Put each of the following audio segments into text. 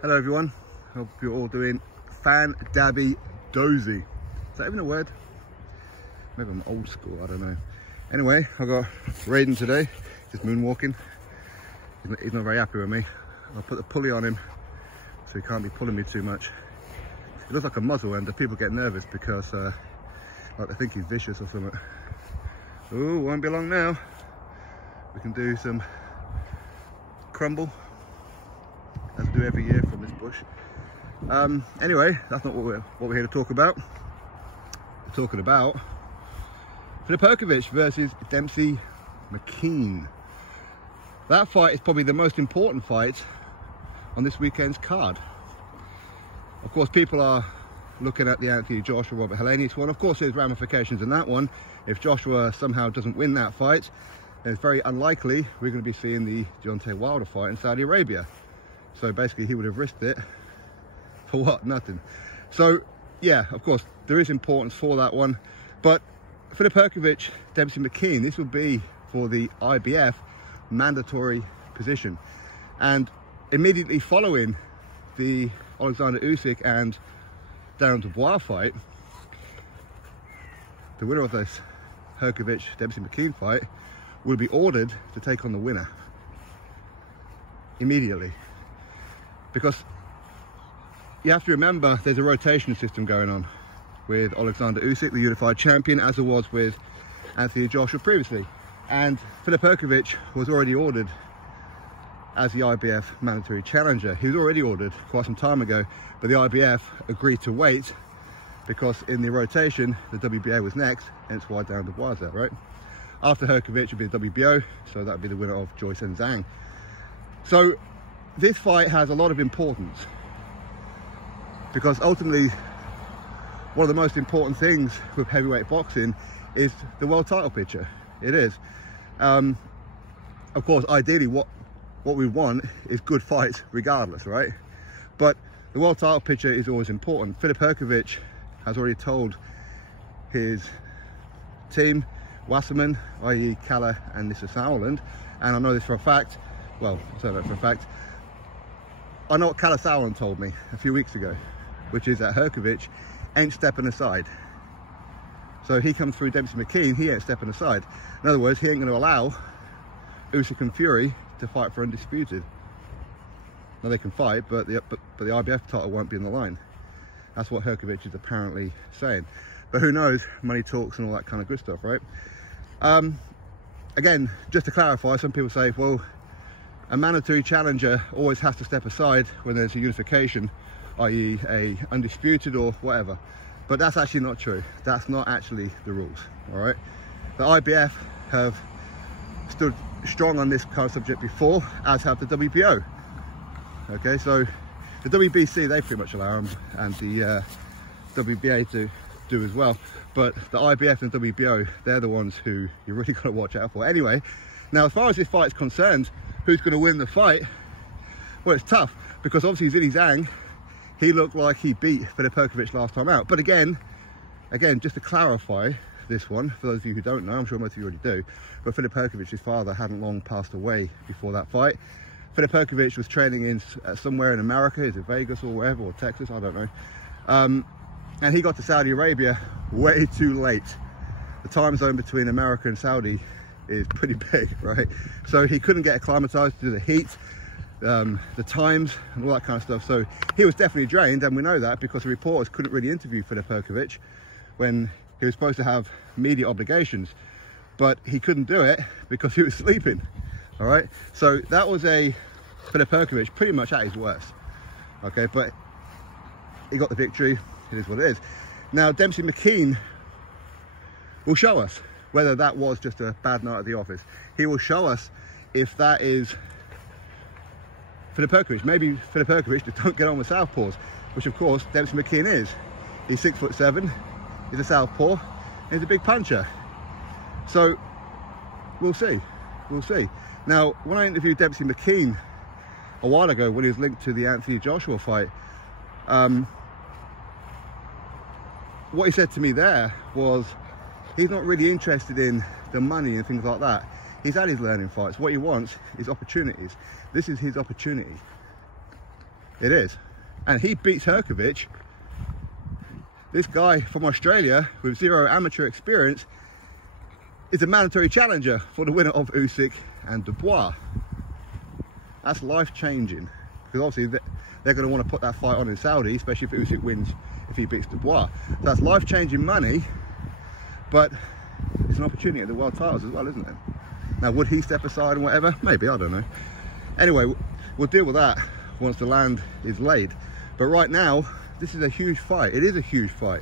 Hello everyone, hope you're all doing fan-dabby-dozy. Is that even a word? Maybe I'm old school, I don't know. Anyway, I've got Raiden today, just moonwalking. He's not very happy with me. I'll put the pulley on him so he can't be pulling me too much. He looks like a muzzle and the people get nervous because like they think he's vicious or something. Ooh, won't be long now. We can do some crumble, as we do every year from this bush. Anyway, that's not what we're here to talk about. We're talking about Filip Hrgovic versus Demsey McKean. That fight is probably the most important fight on this weekend's card. Of course, people are looking at the Anthony Joshua Robert Helenius one. Of course, there's ramifications in that one. If Joshua somehow doesn't win that fight, then it's very unlikely we're going to be seeing the Deontay Wilder fight in Saudi Arabia. So basically he would have risked it for what? Nothing. So yeah, of course there is importance for that one, but Filip Hrgovic, Demsey McKean, this would be for the IBF mandatory position. And immediately following the Alexander Usyk and Darren Dubois fight, the winner of this Hrgovic Demsey McKean fight will be ordered to take on the winner immediately. Because you have to remember there's a rotation system going on with Alexander Usyk, the unified champion, as it was with Anthony Joshua previously. And Filip Hrgovic was already ordered as the IBF mandatory challenger. He was already ordered quite some time ago, but the IBF agreed to wait because in the rotation, the WBA was next, hence why Darren Dubois was there, right? After Hrgovic would be the WBO, so that would be the winner of Joyce and Zhang. So this fight has a lot of importance because ultimately one of the most important things with heavyweight boxing is the world title picture. It is. Of course, ideally what we want is good fights regardless, right? But the world title picture is always important. Filip Hrgovic has already told his team, Wasserman, i.e. Kalla and Nissa Sauerland, and I know this for a fact, well, I say that for a fact, I know what Kalla Sauerland told me a few weeks ago, which is that Hrgovic ain't stepping aside. So he comes through Demsey McKean, he ain't stepping aside. In other words, he ain't going to allow Usyk and Fury to fight for undisputed. Now they can fight, but the IBF title won't be in the line. That's what Hrgovic is apparently saying. But who knows, money talks and all that kind of good stuff, right? Again, just to clarify, some people say, well, a mandatory challenger always has to step aside when there's a unification, i.e. a undisputed or whatever. But that's actually not true. That's not actually the rules, all right? The IBF have stood strong on this kind of subject before, as have the WBO. Okay, so the WBC, they pretty much allow them, and the WBA to do as well. But the IBF and WBO, they're the ones who you really got to watch out for. Anyway, now as far as this fight's concerned, who's going to win the fight? Well, it's tough because obviously Zhilei Zhang, he looked like he beat Filip Hrgovic last time out. But again, just to clarify this one, for those of you who don't know, I'm sure most of you already do, but Filip Hrgovic's father hadn't long passed away before that fight. Filip Hrgovic was training in somewhere in America, is it Vegas or wherever, or Texas, I don't know. And he got to Saudi Arabia way too late. The time zone between America and Saudi is pretty big, right? So he couldn't get acclimatized to the heat, the times and all that kind of stuff. So he was definitely drained, and we know that because the reporters couldn't really interview Filip Hrgovic when he was supposed to have media obligations, but he couldn't do it because he was sleeping. All right, so that was a Filip Hrgovic pretty much at his worst. Okay, but he got the victory. It is what it is. Now Demsey McKean will show us whether that was just a bad night at the office. He will show us if that is Filip Hrgovic. Maybe Filip Hrgovic just don't get on with southpaws, which of course Demsey McKean is. He's 6'7", he's a southpaw, and he's a big puncher. So we'll see, we'll see. Now, when I interviewed Demsey McKean a while ago when he was linked to the Anthony Joshua fight, what he said to me there was he's not really interested in the money and things like that. He's had his learning fights. What he wants is opportunities. This is his opportunity. It is. And he beats Hrgovic. This guy from Australia with 0 amateur experience is a mandatory challenger for the winner of Usyk and Dubois. That's life-changing, because obviously they're going to want to put that fight on in Saudi, especially if Usyk wins, if he beats Dubois. So that's life-changing money, but it's an opportunity at the world titles as well, isn't it? Now, would he step aside and whatever? Maybe, I don't know. Anyway, we'll deal with that once the land is laid. But right now, this is a huge fight. It is a huge fight.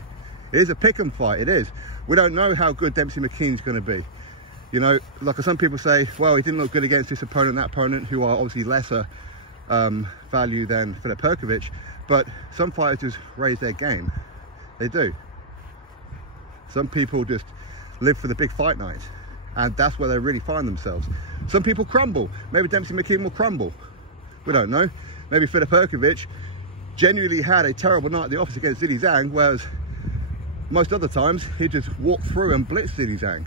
It is a pick-em fight, it is. We don't know how good Demsey McKean's going to be. You know, like some people say, well, he didn't look good against this opponent, that opponent, who are obviously lesser value than Filip Hrgovic, but some fighters just raise their game. They do. Some people just live for the big fight night, and that's where they really find themselves. Some people crumble. Maybe Demsey McKean will crumble. We don't know. Maybe Filip Hrgovic genuinely had a terrible night at the office against Zhilei Zhang, whereas most other times he just walked through and blitzed Zhilei Zhang.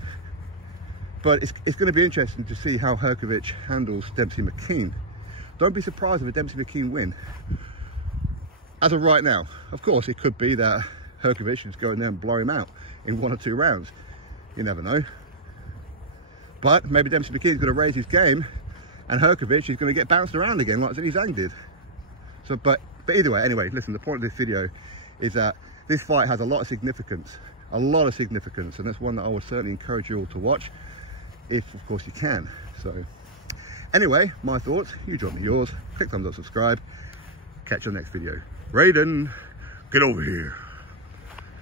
But it's going to be interesting to see how Hrgovic handles Demsey McKean. Don't be surprised if a Demsey McKean win. As of right now, of course, it could be that Hrgovic is going there and blow him out in 1 or 2 rounds. You never know. But maybe Demsey McKean is going to raise his game, and Hrgovic is going to get bounced around again like Zhilei Zhang did. So, but either way, anyway, listen, the point of this video is that this fight has a lot of significance, and that's one that I would certainly encourage you all to watch, if of course you can. So anyway, my thoughts, you drop me yours, click thumbs up, subscribe, catch you on the next video. Raiden, get over here.